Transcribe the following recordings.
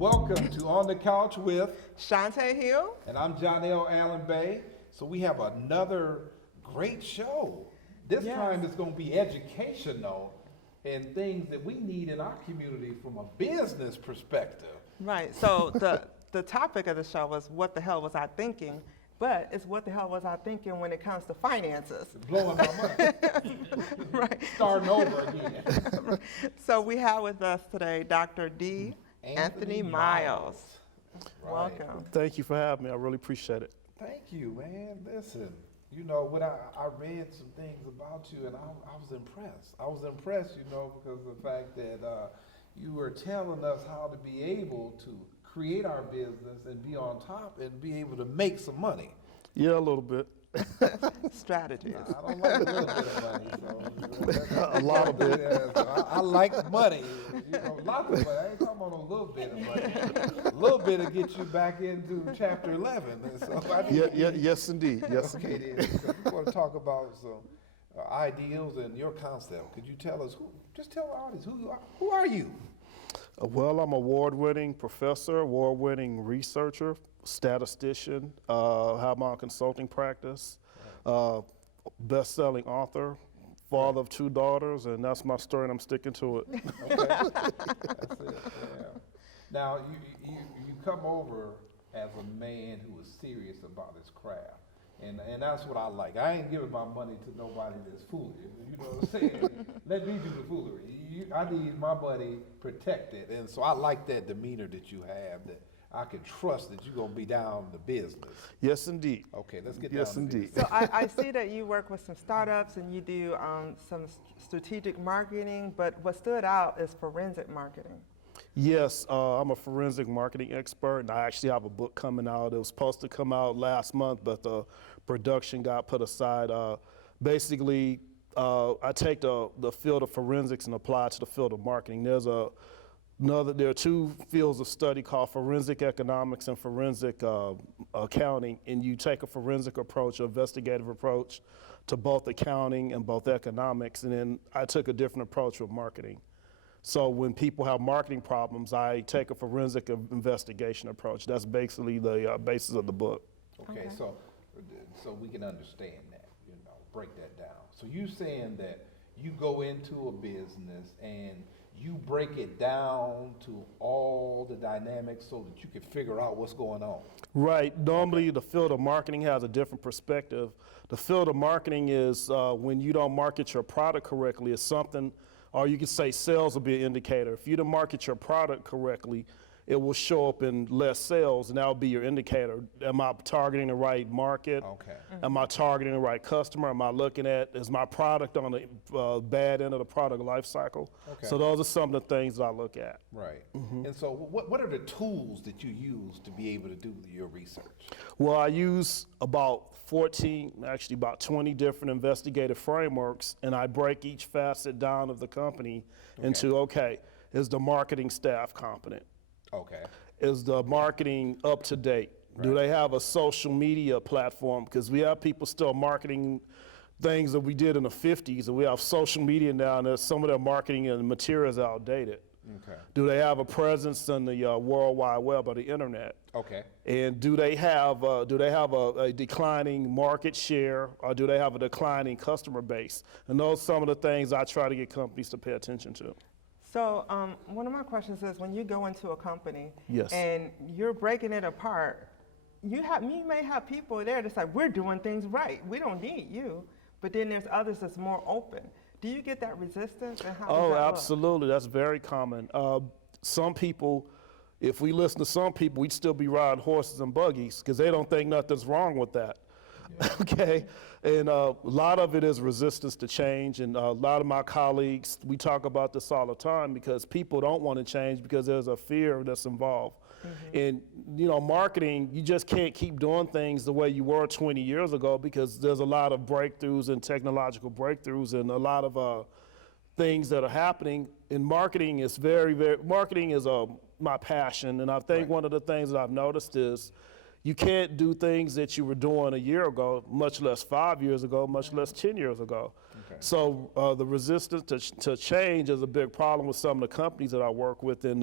Welcome to On the Couch with Shuntai Hill. and I'm Johnell Allen Bay. So we have another great show. This Yes. time it's going to be educational and things that we need in our community from a business perspective. Right. So the topic of the show was what the hell was I thinking? But it's what the hell was I thinking when it comes to finances? Blowing my money. Right. Starting over again. So we have with us today Dr. D. Anthony Miles. Right. Welcome. Thank you for having me. I really appreciate it. Thank you, man. Listen, you know, when I read some things about you, and I was impressed. I was impressed, you know, because of the fact that you were telling us how to be able to create our business and be on top and be able to make some money. Yeah, a little bit. Strategies. I don't like a little bit of money, so A lot of it. yeah, so I like money, you know, lots of money. I ain't talking about a little bit of money. A little bit to get you back into chapter 11. And so I need Yes, indeed. Yes, Okay, indeed. then. So we want to talk about some ideals and your concept. Could you tell us just tell our audience who you are? Who are you? Well, I'm an award-winning professor, award-winning researcher, statistician, have my own consulting practice, best-selling author, father of 2 daughters, and that's my story, and I'm sticking to it. Okay, that's it. Yeah. Now you come over as a man who is serious about his craft. And that's what I like. I ain't giving my money to nobody that's fooling. You know what I'm saying? Let me do the foolery. I need my money protected. And so I like that demeanor that you have, that I can trust that you're going to be down the business. Yes, indeed. Okay, let's get down Yes, to indeed. business. So I see that you work with some startups and you do some strategic marketing, but what stood out is forensic marketing. Yes, I'm a forensic marketing expert, and I actually have a book coming out. It was supposed to come out last month, but the production got put aside. Basically, I take the field of forensics and apply it to the field of marketing. There are 2 fields of study called forensic economics and forensic accounting, and you take a forensic approach, an investigative approach to both accounting and both economics, and then I took a different approach with marketing. So when people have marketing problems, I take a forensic investigation approach. That's basically the basis of the book. Okay, Okay. so we can understand that, you know, break that down. So you saying that you go into a business and you break it down to all the dynamics so that you can figure out what's going on. Right. Normally, the field of marketing has a different perspective. The field of marketing is when you don't market your product correctly, it's something, or you could say sales will be an indicator. If you don't market your product correctly, it will show up in less sales, and that will be your indicator. Am I targeting the right market? Okay. Am I targeting the right customer? Am I looking at, is my product on the bad end of the product life cycle? Okay. So those are some of the things that I look at. Right. And so what are the tools that you use to be able to do your research? Well, I use about 20 different investigative frameworks, and I break each facet down of the company into, okay, is the marketing staff competent? Okay. Is the marketing up to date? Do they have a social media platform? Because we have people still marketing things that we did in the 50s, and we have social media now, and some of their marketing and materials are outdated. Okay. Do they have a presence in the World Wide Web or the internet? Okay. And do they have a declining market share, or do they have a declining customer base? And those are some of the things I try to get companies to pay attention to. So one of my questions is when you go into a company Yes. and you're breaking it apart, you may have people there that's like, we're doing things right. We don't need you. But then there's others that's more open. Do you get that resistance? And how does Oh, that look? absolutely. That's very common. Some people, if we listen to some people, we'd still be riding horses and buggies because they don't think nothing's wrong with that. Okay, and a lot of it is resistance to change, and a lot of my colleagues, we talk about this all the time because people don't want to change because there's a fear that's involved. And you know, marketing, you just can't keep doing things the way you were 20 years ago because there's a lot of breakthroughs and technological breakthroughs and a lot of things that are happening. And marketing is marketing is my passion, and I think one of the things that I've noticed is you can't do things that you were doing a year ago, much less 5 years ago, much less 10 years ago. Okay. So the resistance to change is a big problem with some of the companies that I work with. And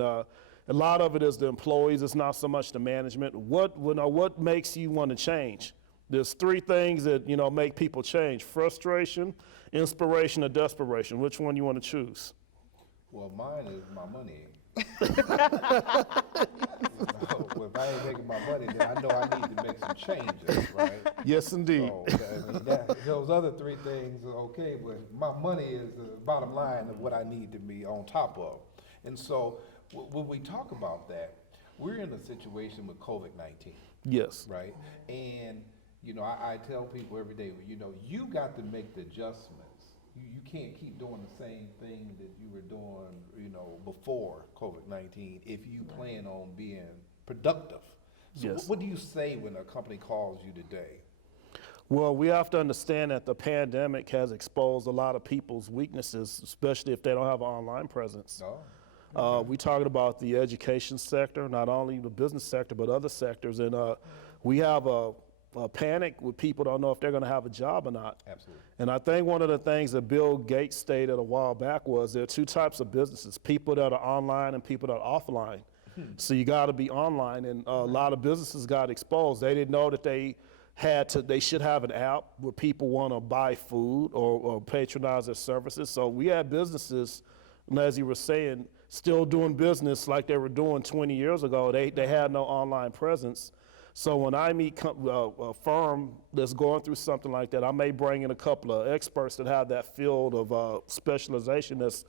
A lot of it is the employees. It's not so much the management. What makes you want to change? There's three things that make people change: frustration, inspiration, or desperation. Which one you want to choose? Well, mine is my money. If I ain't making my money, then I know I need to make some changes, right? Yes, indeed. So, I mean, those other three things are okay, but my money is the bottom line of what I need to be on top of. And so when we talk about that, we're in a situation with COVID-19, Yes. right? And, I tell people every day, you got to make the adjustments. You can't keep doing the same thing that you were doing, before COVID-19 if you plan on being productive. So Yes. what do you say when a company calls you today? Well, we have to understand that the pandemic has exposed a lot of people's weaknesses, especially if they don't have an online presence. No? We talking about the education sector, not only the business sector, but other sectors. And we have a panic where people don't know if they're going to have a job or not. Absolutely. And I think one of the things that Bill Gates stated a while back was there are two types of businesses: people that are online and people that are offline. So you got to be online, and a lot of businesses got exposed. They didn't know that they should have an app where people want to buy food or patronize their services. So we had businesses, as you were saying, still doing business like they were doing 20 years ago. They had no online presence. So when I meet a firm that's going through something like that, I may bring in a couple of experts that have that field of specialization that's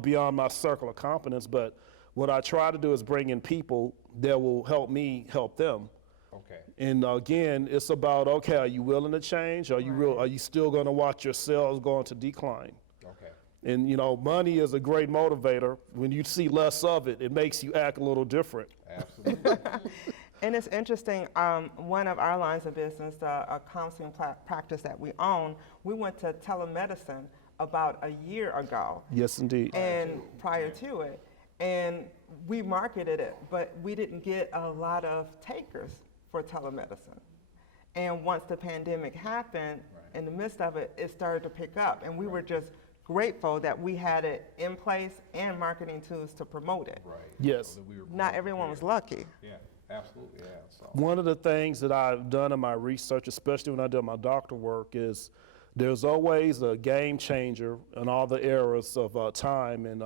beyond my circle of competence. But what I try to do is bring in people that will help me help them. Okay. And again, it's about, okay, are you willing to change? Are you still going to watch your sales going to decline? Okay. And money is a great motivator. When you see less of it, it makes you act a little different. Absolutely. And it's interesting, one of our lines of business, a counseling practice that we own, we went to telemedicine about a year ago. Yes, indeed. And prior to it. And we marketed it, but we didn't get a lot of takers for telemedicine. And once the pandemic happened, in the midst of it, it started to pick up. And we were just grateful that we had it in place and marketing tools to promote it. Right. Yes. So that we were Not everyone was lucky. Yeah, absolutely, yeah. So. One of the things that I've done in my research, especially when I did my doctoral work, is there's always a game changer in all the eras of time and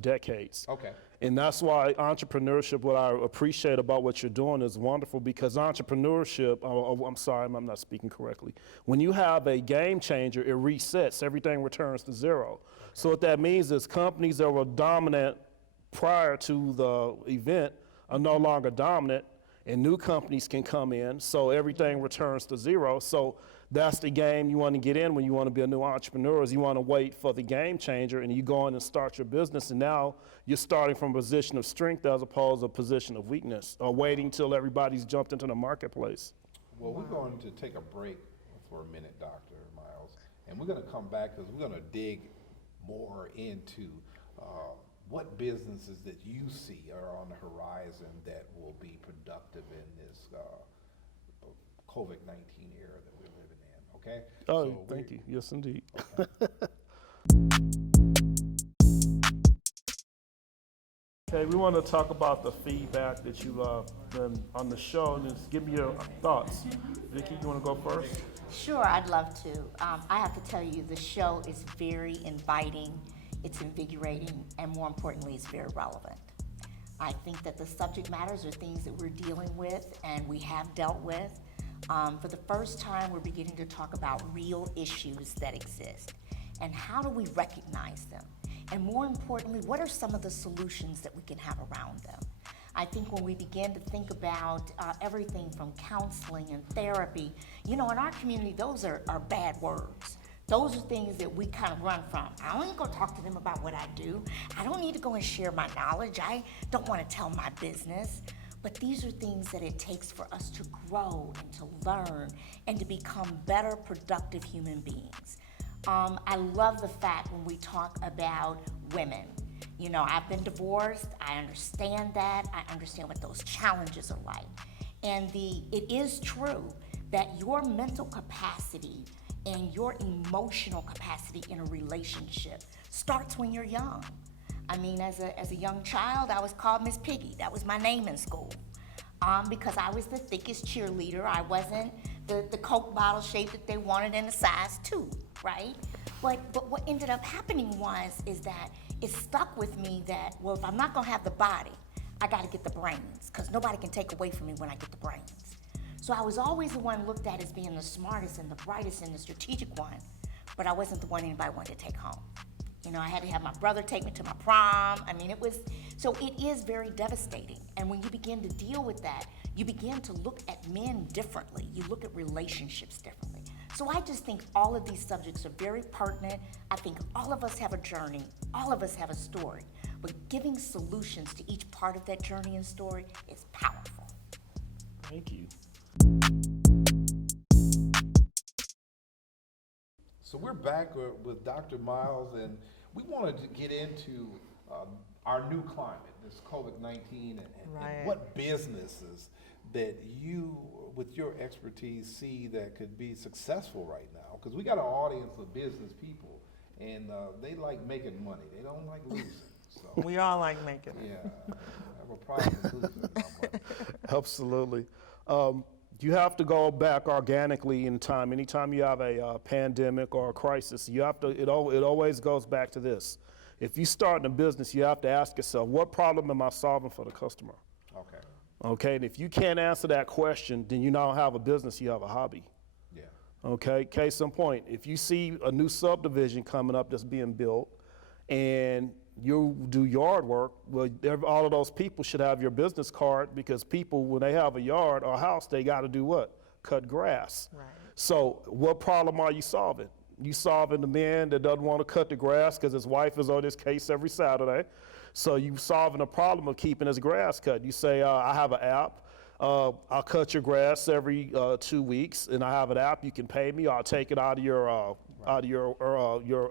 decades. Okay. And that's why entrepreneurship, what I appreciate about what you're doing is wonderful, because entrepreneurship, I'm sorry, I'm not speaking correctly. When you have a game changer, it resets, everything returns to zero. Okay. So what that means is companies that were dominant prior to the event are no longer dominant, and new companies can come in, so everything returns to zero. So that's the game you want to get in when you want to be a new entrepreneur, is you want to wait for the game changer, and you go in and start your business, and now you're starting from a position of strength as opposed to a position of weakness, or waiting till everybody's jumped into the marketplace. Well, we're going to take a break for a minute, Dr. Miles, and we're going to come back because we're going to dig more into what businesses that you see are on the horizon that will be productive in this COVID-19 era that we're living in, okay? Oh, So thank you. Yes, indeed. Okay, we want to talk about the feedback that you've done on the show, and just give me your thoughts. Vicki, you want to go first? Sure, I'd love to. I have to tell you, the show is very inviting, it's invigorating, and more importantly, it's very relevant. I think that the subject matters are things that we're dealing with and we have dealt with. For the first time, we're beginning to talk about real issues that exist and how do we recognize them? And more importantly, what are some of the solutions that we can have around them? I think when we begin to think about everything from counseling and therapy, in our community, those are bad words. Those are things that we kind of run from. I don't need to go talk to them about what I do. I don't need to go and share my knowledge. I don't want to tell my business. But these are things that it takes for us to grow and to learn and to become better, productive human beings. I love the fact when we talk about women. I've been divorced. I understand that. I understand what those challenges are like. And it is true that your mental capacity and your emotional capacity in a relationship starts when you're young. I mean, as a young child, I was called Miss Piggy. That was my name in school. Because I was the thickest cheerleader. I wasn't the Coke bottle shape that they wanted in a size 2, right? But what ended up happening is that it stuck with me that, well, if I'm not gonna have the body, I gotta get the brains, because nobody can take away from me when I get the brains. So I was always the one looked at as being the smartest and the brightest and the strategic one, but I wasn't the one anybody wanted to take home. You know, I had to have my brother take me to my prom. I mean, so it is very devastating. And when you begin to deal with that, you begin to look at men differently. You look at relationships differently. So I just think all of these subjects are very pertinent. I think all of us have a journey. All of us have a story. But giving solutions to each part of that journey and story is powerful. Thank you. So we're back with Dr. Miles, and we wanted to get into our new climate, this COVID-19, and Right. what businesses that you, with your expertise, see that could be successful right now. Because we got an audience of business people, and they like making money. They don't like losing. So We all like making it. yeah, I have a problem with losing. Absolutely. You have to go back organically in time. Anytime you have a pandemic or a crisis, you have to. It always goes back to this. If you start in a business, you have to ask yourself, what problem am I solving for the customer? Okay. Okay, and if you can't answer that question, then you don't have a business, you have a hobby. Yeah. Okay, case in point, if you see a new subdivision coming up that's being built and you do yard work, well, all of those people should have your business card, because people, when they have a yard or a house, they got to do what? Cut grass. Right. So what problem are you solving? You solving the man that doesn't want to cut the grass because his wife is on his case every Saturday. So you solving a problem of keeping his grass cut. You say, I have an app. I'll cut your grass every 2 weeks, and I have an app. You can pay me. I'll take it out of your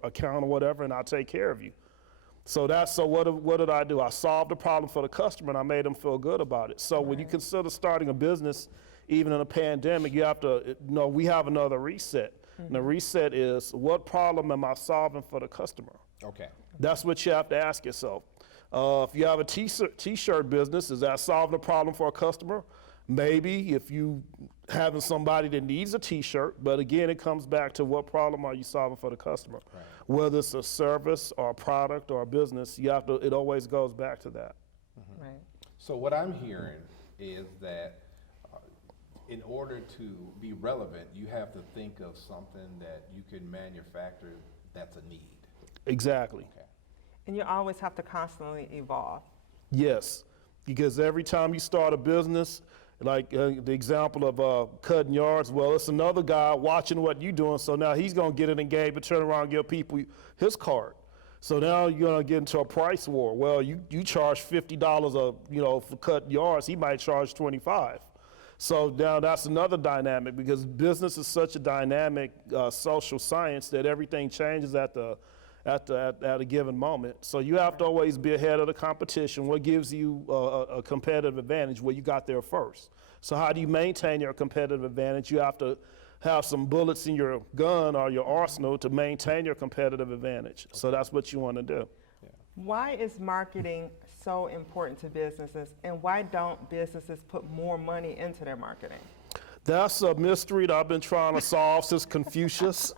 account or whatever, and I'll take care of you. So what did I do? I solved the problem for the customer, and I made them feel good about it. So when you consider starting a business, even in a pandemic, you have to know we have another reset. And the reset is, what problem am I solving for the customer? Okay. That's what you have to ask yourself. If you have a t-shirt business, is that solving a problem for a customer? Maybe, if you having somebody that needs a t-shirt, but again, it comes back to what problem are you solving for the customer? Right. Whether it's a service or a product or a business, you have to. It always goes back to that. Right. So what I'm hearing is that in order to be relevant, you have to think of something that you can manufacture that's a need. Exactly. Okay. And you always have to constantly evolve. Yes, because every time you start a business, like the example of cutting yards, well, it's another guy watching what you're doing, so now he's going to get in the game and turn around and give people his card. So now you're going to get into a price war. Well, you charge $50 for cutting yards, he might charge $25. So now that's another dynamic, because business is such a dynamic social science that everything changes at a given moment. So you have to always be ahead of the competition. What gives you a competitive advantage? Well, you got there first. So how do you maintain your competitive advantage? You have to have some bullets in your gun or your arsenal to maintain your competitive advantage. So that's what you want to do. Why is marketing so important to businesses, and why don't businesses put more money into their marketing? That's a mystery that I've been trying to solve since Confucius.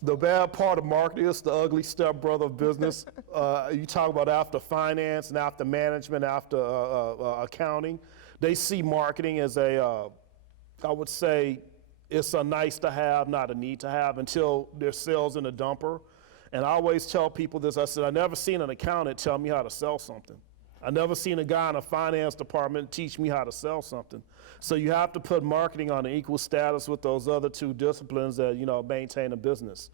The bad part of marketing is the ugly stepbrother of business. You talk about after finance and after management, after accounting. They see marketing as I would say, it's a nice to have, not a need to have, until there's sales in a dumper. And I always tell people this, I said, I never seen an accountant tell me how to sell something. I never seen a guy in a finance department teach me how to sell something. So you have to put marketing on an equal status with those other two disciplines that, maintain a business.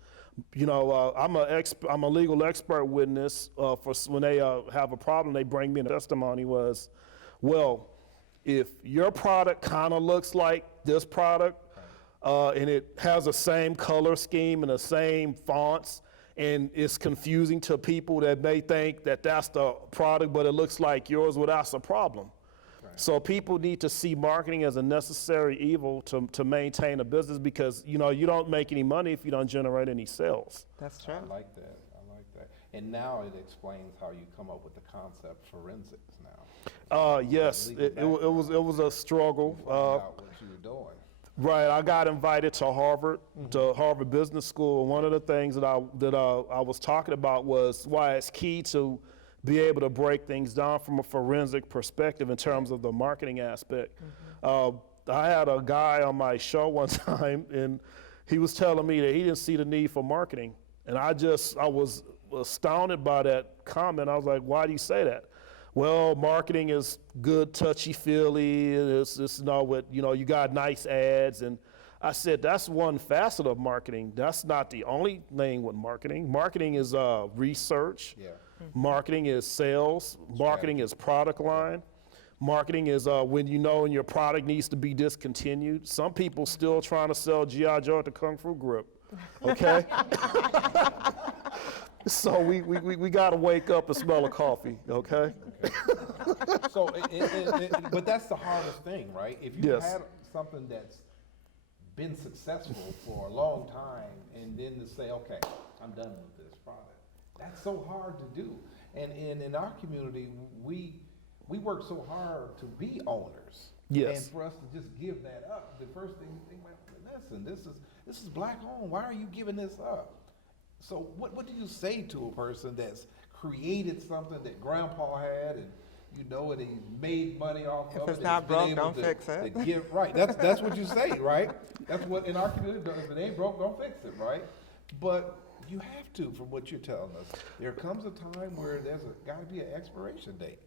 I'm a legal expert witness for when they have a problem, they bring me in. The testimony was, well, if your product kind of looks like this product, and it has the same color scheme and the same fonts, and it's confusing to people that may think that that's the product, but it looks like yours, well, that's a problem. Right. So people need to see marketing as a necessary evil to maintain a business, because you don't make any money if you don't generate any sales. That's true. I like that. And now it explains how you come up with the concept forensics now. Yes, it was a struggle. Find out what you were doing. Right, I got invited to Harvard, to Harvard Business School. And one of the things that I was talking about was why it's key to be able to break things down from a forensic perspective in terms of the marketing aspect. I had a guy on my show one time, and he was telling me that he didn't see the need for marketing. And I was astounded by that comment. I was like, why do you say that? Well, marketing is good, touchy-feely, you got nice ads. And I said, that's one facet of marketing. That's not the only thing with marketing. Marketing is research. Yeah. Marketing is sales. Marketing is product line. Marketing is when your product needs to be discontinued. Some people still trying to sell G.I. Joe at the Kung Fu Grip, okay? So we got to wake up and smell a coffee, okay? So, but that's the hardest thing, right? If you had something that's been successful for a long time, and then to say, okay, I'm done with this product, that's so hard to do. And in our community, we work so hard to be owners. Yes. And for us to just give that up, the first thing you think about, listen, this is black owned. Why are you giving this up? So what do you say to a person that's created something that grandpa had, and and he made money off of it? If it's not broke, don't fix it. Right, that's what you say, right? That's what in our community, if it ain't broke, don't fix it, right? But you have to, from what you're telling us. There comes a time where there's got to be an expiration date.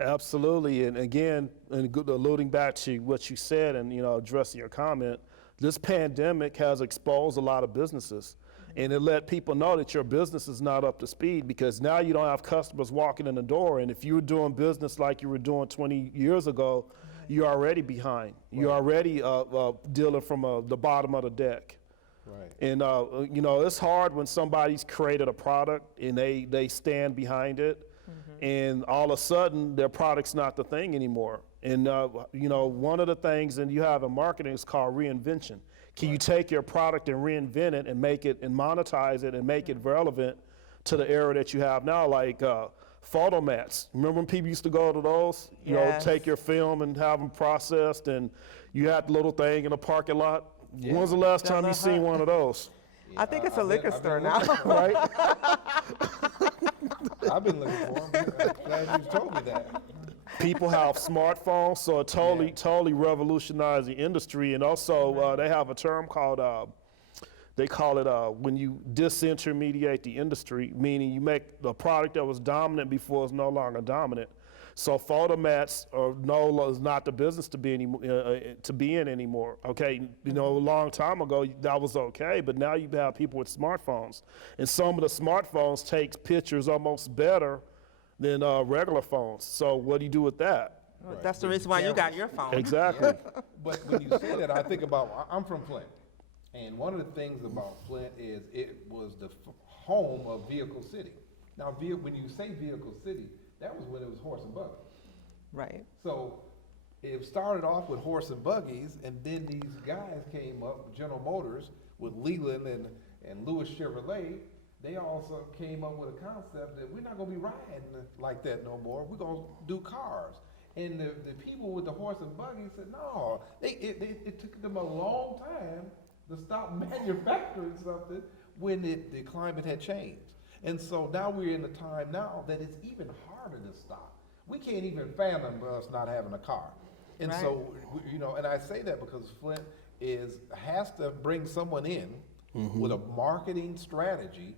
Absolutely, and again, alluding back to what you said and addressing your comment, this pandemic has exposed a lot of businesses. And it let people know that your business is not up to speed, because now you don't have customers walking in the door. And if you were doing business like you were doing 20 years ago, you're already behind. Right. You're already dealing from the bottom of the deck. Right. And it's hard when somebody's created a product and they stand behind it, and all of a sudden their product's not the thing anymore. And one of the things that you have in marketing is called reinvention. Can you take your product and reinvent it and make it and monetize it and make it relevant to the era that you have now, like photo mats. Remember when people used to go to those? Take your film and have them processed, and you had the little thing in the parking lot. Yeah. When's the last time you seen one of those? I think it's a liquor store now. Right? I've been looking for them. Glad you told me that. People have smartphones, so it totally revolutionized the industry. And also, they have a term called, they call it when you disintermediate the industry, meaning you make the product that was dominant before is no longer dominant. So photo mats is not the business to be in anymore. Okay, a long time ago that was okay, but now you have people with smartphones, and some of the smartphones take pictures almost better than regular phones. So what do you do with that? Right. That's the reason why you got your phone. Exactly. Yeah. But when you say that, I think about, I'm from Flint. And one of the things about Flint is it was the home of Vehicle City. Now, when you say Vehicle City, that was when it was horse and buggy. Right. So it started off with horse and buggies, and then these guys came up, General Motors, with Leland and Lewis Chevrolet. They also came up with a concept that we're not going to be riding like that no more. We're going to do cars. And the people with the horse and buggy said, no, it took them a long time to stop manufacturing something when the climate had changed. And so now we're in a time now that it's even harder to stop. We can't even fathom us not having a car. And right. So, and I say that because Flint has to bring someone in with a marketing strategy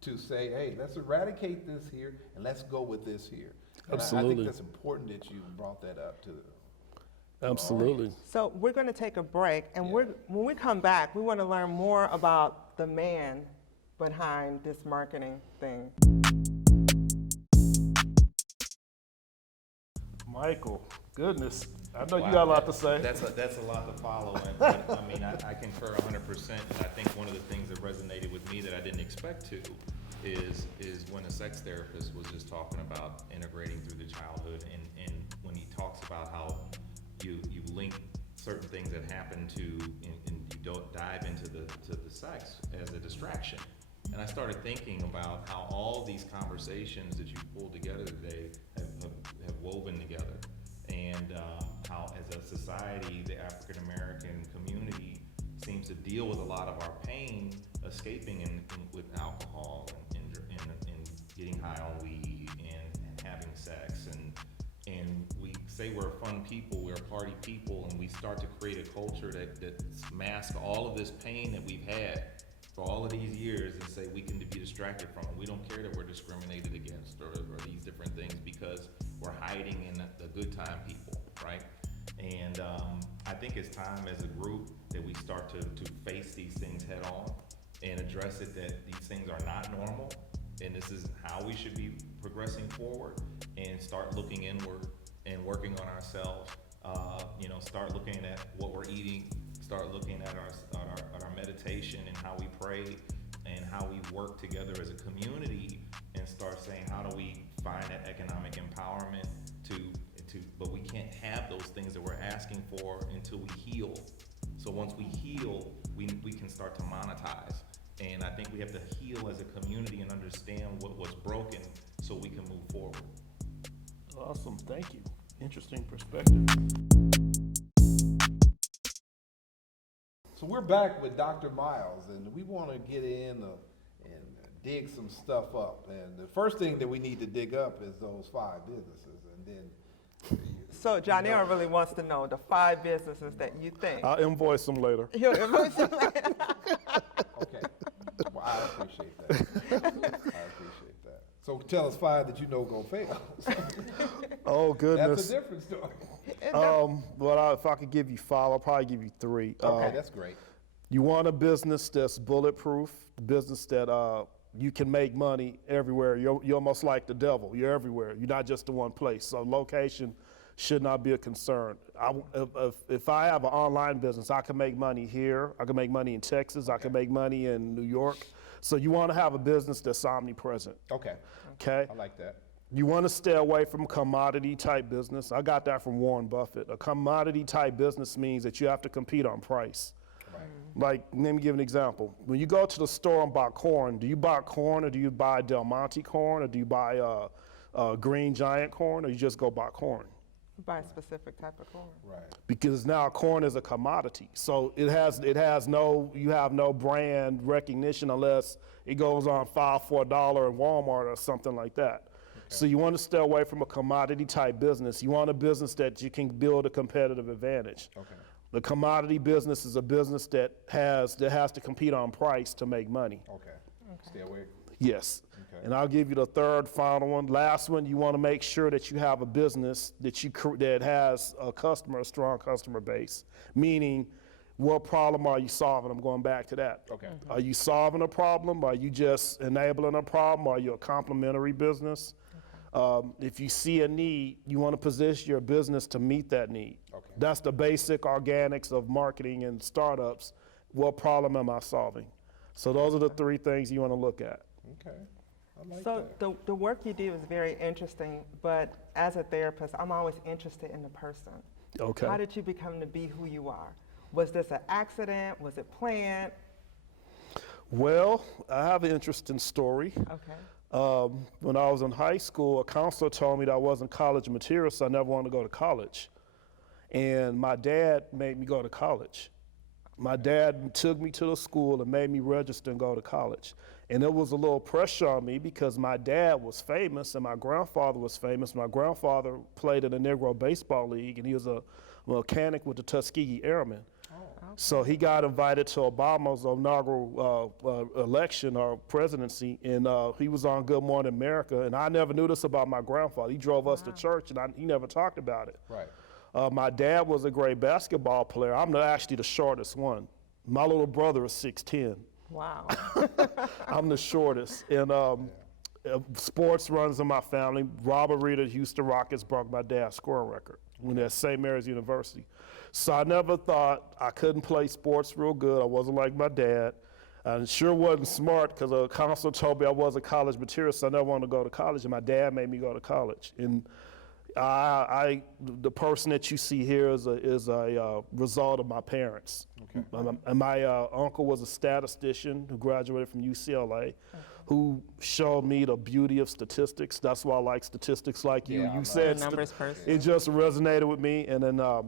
to say, hey, let's eradicate this here and let's go with this here. And Absolutely. I think that's important that you brought that up to. Absolutely. So we're going to take a break, and when we come back, we want to learn more about the man behind this marketing thing. Michael, goodness, I know you got a lot to say. That's a lot to follow, and I mean, I concur 100%. And I think one of the things that resonated with me that I didn't expect to is when a sex therapist was just talking about integrating through the childhood, and when he talks about how you link certain things that happen to, and you don't dive into the sex as a distraction. And I started thinking about how all these conversations that you pulled together today have woven together, and how as a society, the African American community seems to deal with a lot of our pain, escaping with alcohol and getting high on weed and having sex, and we say we're fun people, we're party people, and we start to create a culture that masks all of this pain that we've had for all of these years and say we can be distracted from it. We don't care that we're discriminated against or these different things because we're hiding in the good time people, right? And I think it's time as a group that we start to face these things head on and address it, that these things are not normal and this is how we should be progressing forward, and start looking inward and working on ourselves. Start looking at what we're eating, start looking at our meditation and how we pray and how we work together as a community, and start saying, how do we find that economic empowerment but we can't have those things that we're asking for until we heal. So once we heal, we can start to monetize. And I think we have to heal as a community and understand what's broken so we can move forward. Awesome, thank you. Interesting perspective. So we're back with Dr. Miles, and we want to get in and dig some stuff up. And the first thing that we need to dig up is those 5 businesses, and then. So Johnell really wants to know the 5 businesses that you think. I'll invoice them later. He'll invoice them later. Okay. Well, I appreciate that. So tell us 5 that you know gonna fail. Oh, goodness. That's a different story. Well, if I could give you 5, I'll probably give you 3. Okay, that's great. You want a business that's bulletproof, a business that you can make money everywhere. You're almost like the devil. You're everywhere. You're not just in one place. So location should not be a concern. If I have an online business, I can make money here. I can make money in Texas. I can make money in New York. So you want to have a business that's omnipresent. Okay. Okay. I like that. You want to stay away from commodity type business. I got that from Warren Buffett. A commodity type business means that you have to compete on price. Right. Like, let me give an example. When you go to the store and buy corn, do you buy corn, or do you buy Del Monte corn, or do you buy Green Giant corn, or you just go buy corn? Buy a specific type of corn. Right. Because now corn is a commodity. So you have no brand recognition unless it goes on file for $1 in Walmart or something like that. So you want to stay away from a commodity type business. You want a business that you can build a competitive advantage. Okay. The commodity business is a business that has to compete on price to make money. Okay. Stay away. Yes. Okay. And I'll give you the third, final one. Last one, you want to make sure that you have a business that has a strong customer base. Meaning, what problem are you solving? I'm going back to that. Okay. Are you solving a problem? Are you just enabling a problem? Are you a complementary business? If you see a need, you want to position your business to meet that need. Okay. That's the basic organics of marketing and startups. What problem am I solving? So those are the 3 things you want to look at. Okay. I like So that. the work you do is very interesting, but as a therapist, I'm always interested in the person. Okay. How did you become to be who you are? Was this an accident? Was it planned? Well, I have an interesting story. Okay. When I was in high school, a counselor told me that I wasn't college material, so I never wanted to go to college. And my dad made me go to college. My dad took me to the school and made me register and go to college. And there was a little pressure on me because my dad was famous and my grandfather was famous. My grandfather played in the Negro Baseball League, and he was a mechanic with the Tuskegee Airmen. So he got invited to Obama's inaugural election or presidency, and he was on Good Morning America. And I never knew this about my grandfather. He drove us to church, and he never talked about it. Right. My dad was a great basketball player. I'm actually the shortest one. My little brother is 6'10". Wow. I'm the shortest. And sports runs in my family. Robert Reed of Houston Rockets broke my dad's scoring record when at St. Mary's University. So I never thought I couldn't play sports real good. I wasn't like my dad. I sure wasn't smart because a counselor told me I wasn't college material, so I never wanted to go to college, and my dad made me go to college. And The person that you see here is a result of my parents. Okay. And my uncle was a statistician who graduated from UCLA, who showed me the beauty of statistics. That's why I like statistics like you. Yeah, I You love said The numbers person. it just resonated with me. And then I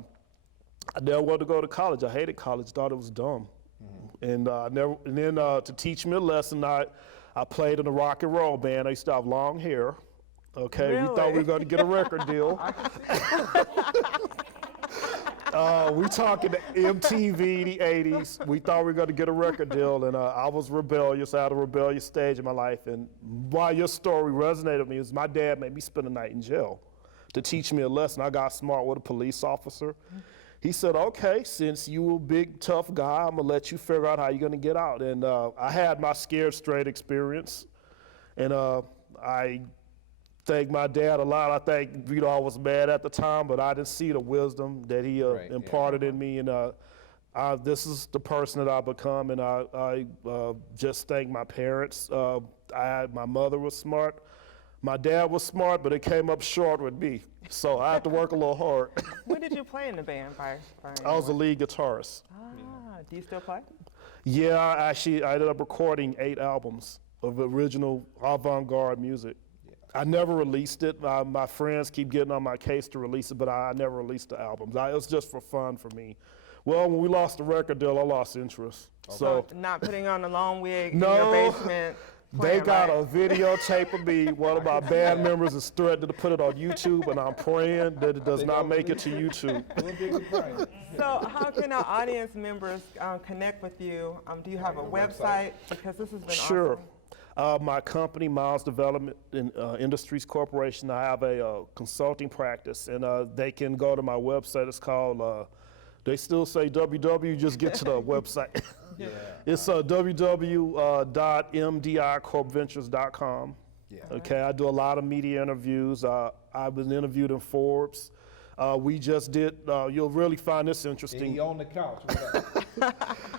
never wanted to go to college. I hated college, thought it was dumb. And then to teach me a lesson, I played in a rock and roll band. I used to have long hair. Okay, we thought we were going to get a record deal. We talking to MTV, the 80s. We thought we were going to get a record deal, and I was rebellious. I had a rebellious stage in my life. And why your story resonated with me is my dad made me spend a night in jail to teach me a lesson. I got smart with a police officer. He said, okay, since you a big, tough guy, I'm going to let you figure out how you're going to get out. And I had my scared straight experience. And I thank my dad a lot. I think, I was mad at the time, but I didn't see the wisdom that he imparted in me. And this is the person that I've become. And I just thank my parents. My mother was smart. My dad was smart, but it came up short with me. So I had to work a little hard. When did you play in the band? By I was a lead guitarist. do you still play? Yeah, I ended up recording 8 albums of original avant-garde music. I never released it. My friends keep getting on my case to release it, but I never released the albums. It was just for fun for me. Well, when we lost the record deal, I lost interest. So not putting on the long wig No. in your basement. They playing, got right? a videotape of me. One of my band members is threatening to put it on YouTube, and I'm praying that it does not make it to YouTube. We'll dig the brain. So how can our audience members connect with you? Do you have a website? Because this has been Sure. awesome. My company, Miles Development Industries Corporation, I have a consulting practice, and they can go to my website. It's called, they still say www, just get to the website. Yeah. It's www.mdicorpventures.com. Yeah. Okay, I do a lot of media interviews. I've been interviewed in Forbes. We just did, you'll really find this interesting. He on the couch.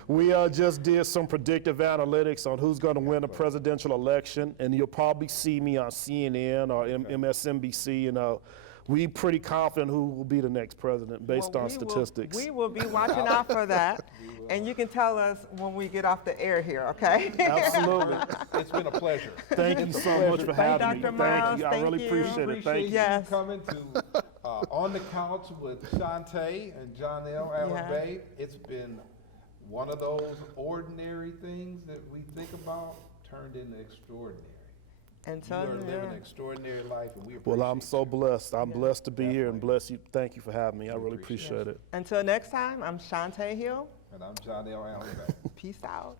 We just did some predictive analytics on who's going to win the presidential election, and you'll probably see me on CNN or MSNBC, and we pretty confident who will be the next president based on statistics. We will be watching out for that, and you can tell us when we get off the air here, okay? Absolutely. It's been a pleasure. Thank you so much for having me. Dr. Thank Miles. you. I Thank really you. appreciate it. Thank you. Yes. coming to On the Couch with Shuntai and Johnell, Alan Yeah. Bay. It's been one of those ordinary things that we think about turned into extraordinary. And You so, are living an yeah. extraordinary life, and we appreciate Well, I'm so blessed. I'm blessed to be here and Definitely. bless you. Thank you for having me. I really appreciate it. Until next time, I'm Shuntai Hill. And I'm Johnell Allen Bay. Peace out.